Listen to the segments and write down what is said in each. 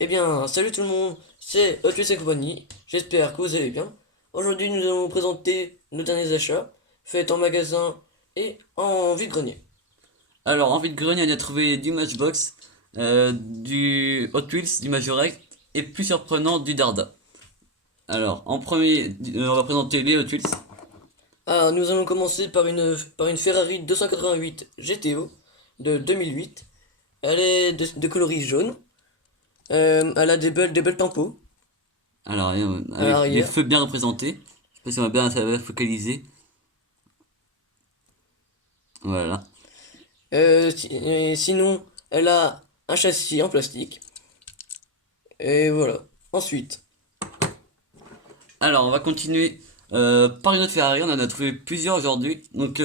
Eh bien, salut tout le monde, c'est Otus et compagnie, j'espère que vous allez bien. Aujourd'hui, nous allons vous présenter nos derniers achats, faits en magasin et en vide-grenier. Alors, en vide-grenier, on a trouvé du Matchbox, du Hot Wheels, du Majorette et plus surprenant, du Darda. Alors, en premier, on va présenter les Hot Wheels. Ah, nous allons commencer par une Ferrari 288 GTO de 2008. Elle est de coloris jaune. Elle a des belles tampos Alors, à avec des l'arrière. feux bien représentés. Je sais pas si on va bien ça va focaliser. Voilà. Et sinon, elle a un châssis en plastique. Et voilà. Ensuite, Alors, on va continuer par une autre Ferrari. On en a trouvé plusieurs aujourd'hui. Donc,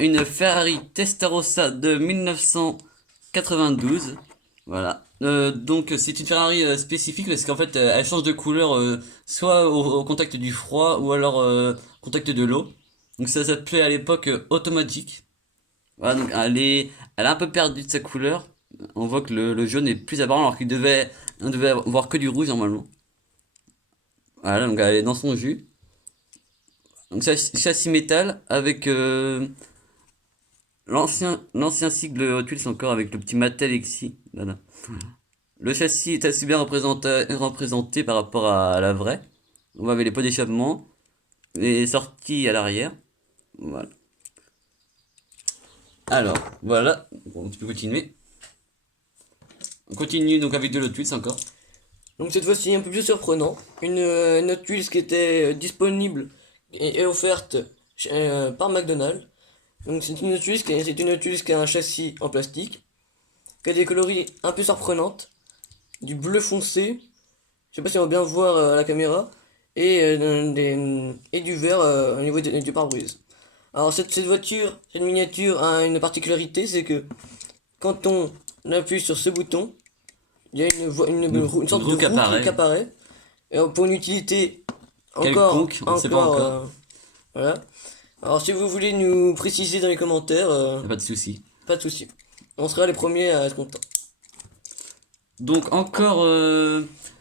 une Ferrari Testarossa de 1992. Voilà. Donc, c'est une Ferrari spécifique parce qu'en fait, elle change de couleur soit au contact du froid ou alors au contact de l'eau. Donc, ça s'appelait à l'époque Automagic. Voilà, donc elle a un peu perdu de sa couleur. On voit que le jaune est plus apparent alors on devait voir que du rouge normalement. Voilà, donc elle est dans son jus. Donc châssis métal avec l'ancien cycle Hot Wheels encore avec le petit Mattel Exi. Voilà. Le châssis est assez bien représenté par rapport à la vraie. On voit avec les pots d'échappement, les sorties à l'arrière. Voilà. Alors, voilà. Bon, tu peux continuer. On continue donc avec de l'Hot Wheels encore. donc cette fois-ci un peu plus surprenant, une Hot Wheels qui était disponible et offerte par McDonald's. Donc c'est une Hot Wheels qui a un châssis en plastique, qui a des coloris un peu surprenantes, du bleu foncé, je sais pas si on va bien voir à la caméra, et du vert au niveau du pare-brise. Alors cette voiture, cette miniature a une particularité, c'est que quand on appuie sur ce bouton, il y a une Une sorte de roue qui roue qui apparaît. apparaît. Et pour une utilité encore, Quelconque, on ne sait pas encore, encore. voilà. Alors si vous voulez nous préciser dans les commentaires, Y a pas de souci. pas de souci. On sera les premiers à être contents. Donc encore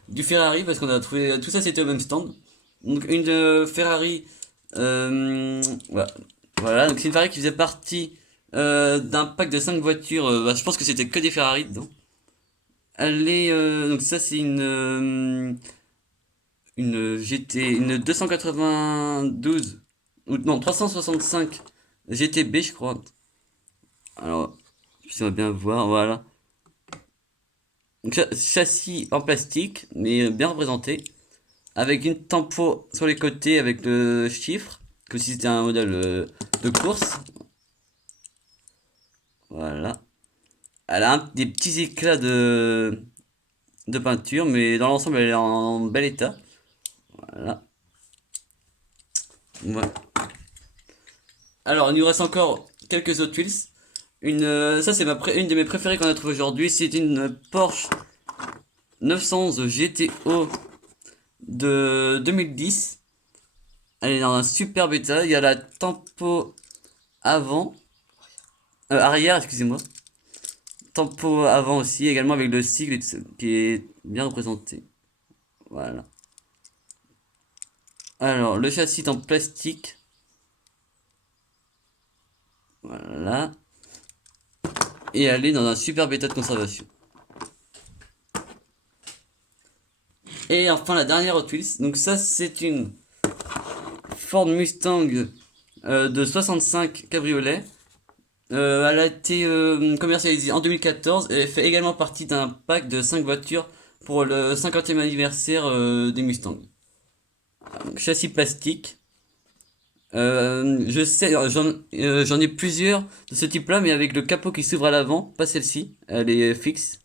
du Ferrari parce qu'on a trouvé tout ça c'était au même stand. Donc une Ferrari voilà. Voilà, donc c'est une Ferrari qui faisait partie d'un pack de 5 voitures. Bah, je pense que c'était que des Ferrari dedans. Elle est donc ça c'est une GT une 292 ou non 365 GTB je crois. Alors je sais bien voir voilà. Donc, châssis en plastique, mais bien représenté, avec une tempo sur les côtés avec le chiffre, comme si c'était un modèle de course. Voilà. Elle a des petits éclats de peinture, mais dans l'ensemble, elle est en bel état. Voilà. Voilà. Alors, il nous reste encore quelques autres Wheels. Ça, c'est une de mes préférées qu'on a trouvées aujourd'hui. C'est une Porsche 911 GTO de 2010. Elle est dans un super état. Il y a la tempo avant, arrière, excusez-moi. Tempo avant aussi, également avec le sigle qui est bien représenté. Voilà. Alors, le châssis est en plastique. Voilà. Et elle est dans un super état de conservation. Et enfin, la dernière Hot Wheels. Donc, ça, c'est une Ford Mustang de 65 cabriolet. Elle a été commercialisée en 2014 et fait également partie d'un pack de 5 voitures pour le 50e anniversaire des Mustangs. Donc, châssis plastique. Je sais, j'en ai plusieurs de ce type-là, mais avec le capot qui s'ouvre à l'avant, pas celle-ci, elle est fixe.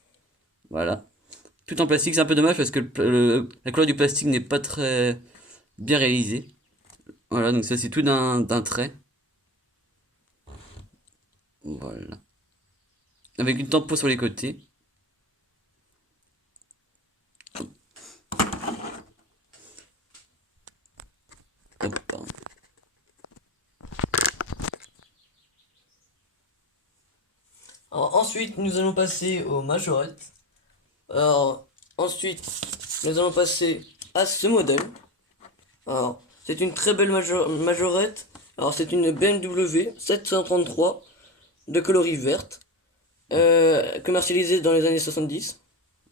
Voilà. Tout en plastique, c'est un peu dommage parce que la couleur du plastique n'est pas très bien réalisée. Voilà, donc ça c'est tout d'un trait. Voilà. Avec une tempo sur les côtés. Hop, pardon. Alors, ensuite, nous allons passer au Majorette. Alors, Ensuite, nous allons passer à ce modèle. Alors, c'est une très belle majorette. Alors, c'est une BMW 733 de coloris verte, commercialisée dans les années 70.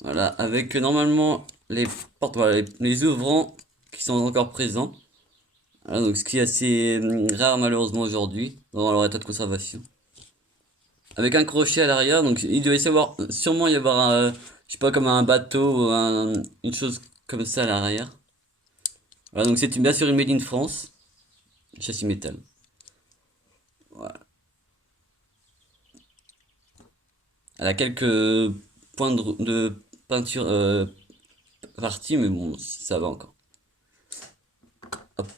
Voilà, avec normalement les portes, voilà, les ouvrants qui sont encore présents. Voilà, donc ce qui est assez rare malheureusement aujourd'hui dans leur état de conservation. Avec un crochet à l'arrière, donc il devait sûrement y avoir je sais pas, comme un bateau ou une chose comme ça à l'arrière. Voilà, donc c'est bien sûr une Made in France, châssis métal. Voilà. Elle a quelques points de peinture partis, mais bon, ça va encore. Hop.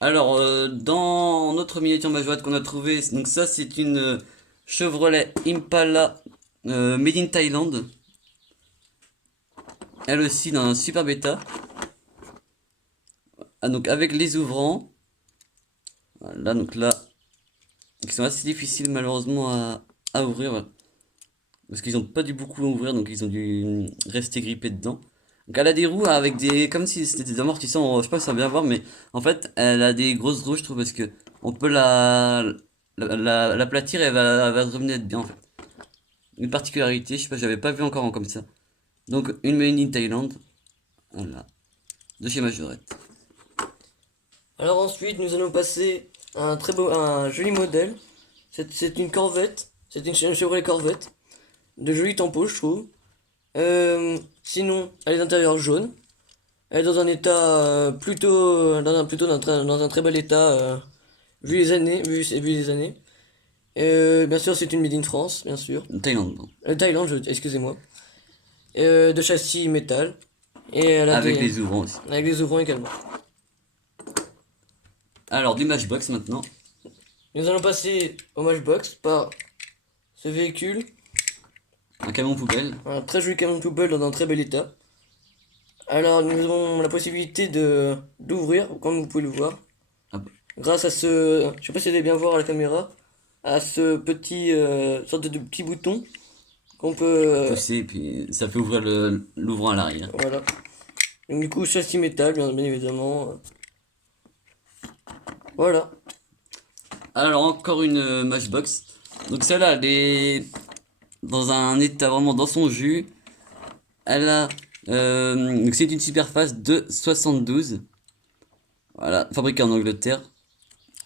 Alors, dans notre miniature majorette qu'on a trouvé, donc ça c'est une Chevrolet Impala Made in Thailand. Elle aussi dans un super état. Ah, donc avec les ouvrants. Voilà, donc là, ils sont assez difficiles malheureusement à ouvrir. Voilà. Parce qu'ils n'ont pas dû beaucoup ouvrir, donc ils ont dû rester grippés dedans. Donc elle a des roues avec des, comme si c'était des amortissants, je sais pas si ça va bien voir, mais en fait elle a des grosses roues je trouve parce que on peut l'aplatir et elle va revenir être bien en fait. Une particularité, je sais pas, j'avais pas vu encore comme ça. Donc une Made in Thailand, voilà, de chez Majorette. Alors ensuite, nous allons passer à un joli modèle. C'est une Corvette, c'est une Chevrolet Corvette, de jolis tampons je trouve. Sinon, elle est d'intérieur jaune. Elle est dans un état dans un très bel état vu les années, vu les années. Bien sûr, c'est une Made in France, bien sûr. Thaïlande, bon. Thaïlande, excusez-moi. De châssis métal. Et elle a Avec les ouvrants aussi. avec les ouvrants également. Alors du Matchbox maintenant. Nous allons passer au Matchbox par ce véhicule. Un camion poubelle. Un très joli camion poubelle dans un très bel état. Alors nous avons la possibilité d'ouvrir, comme vous pouvez le voir. Ah bah. Grâce à ce, je sais pas si vous allez bien voir à la caméra, à ce petit sorte de petit bouton qu'on peut Pousser, puis ça fait ouvrir l'ouvrant à l'arrière. voilà. Donc, du coup, châssis métal, bien évidemment. Voilà. Alors encore une Matchbox. Donc celle-là, elle est dans un état vraiment dans son jus. Elle a, donc c'est une Superfast de 72. Voilà, fabriquée en Angleterre.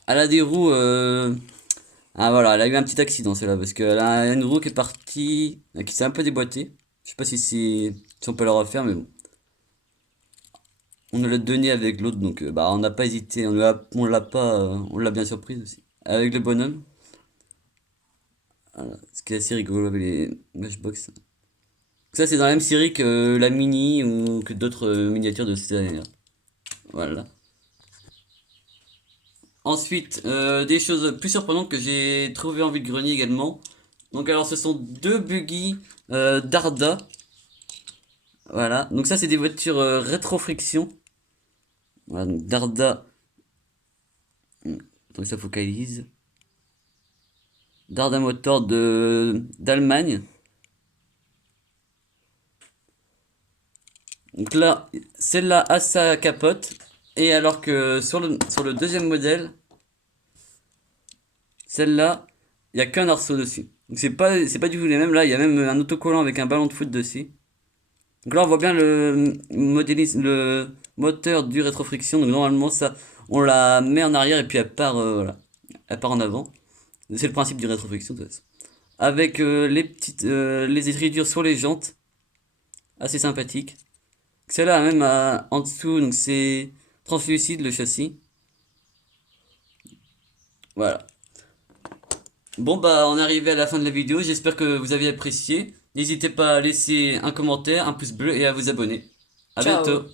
Elle a des roues. Ah voilà, elle a eu un petit accident celle-là parce qu'elle a une roue qui est partie, qui s'est un peu déboîtée. Je sais pas si on peut la refaire, mais bon. On nous l'a donné avec l'autre, donc bah on n'a pas hésité, on l'a bien surprise aussi. Avec le bonhomme. Voilà, ce qui est assez rigolo avec les Matchbox. Ça c'est dans la même série que la Mini ou que d'autres miniatures de cette année-là. Voilà. Ensuite, des choses plus surprenantes que j'ai trouvées en vide-grenier également. Donc alors ce sont deux buggy Darda. Voilà, donc ça c'est des voitures rétro-friction. Voilà, donc Darda. Donc ça focalise. Darda Motor d'Allemagne. Donc là, celle-là a sa capote. Et alors que sur le deuxième modèle, celle-là, il n'y a qu'un arceau dessus. Donc c'est pas du tout les mêmes. Là, il y a même un autocollant avec un ballon de foot dessus. Donc là, on voit bien le moteur du rétrofriction. Donc normalement, ça, on la met en arrière et puis elle part, voilà, elle part en avant. C'est le principe du rétrofriction de toute façon. Avec les écritures sur les jantes, assez sympathique. Celle-là même en dessous, donc c'est translucide le châssis. Voilà. Bon bah on est arrivé à la fin de la vidéo, j'espère que vous avez apprécié. N'hésitez pas à laisser un commentaire, un pouce bleu et à vous abonner. À Ciao. bientôt.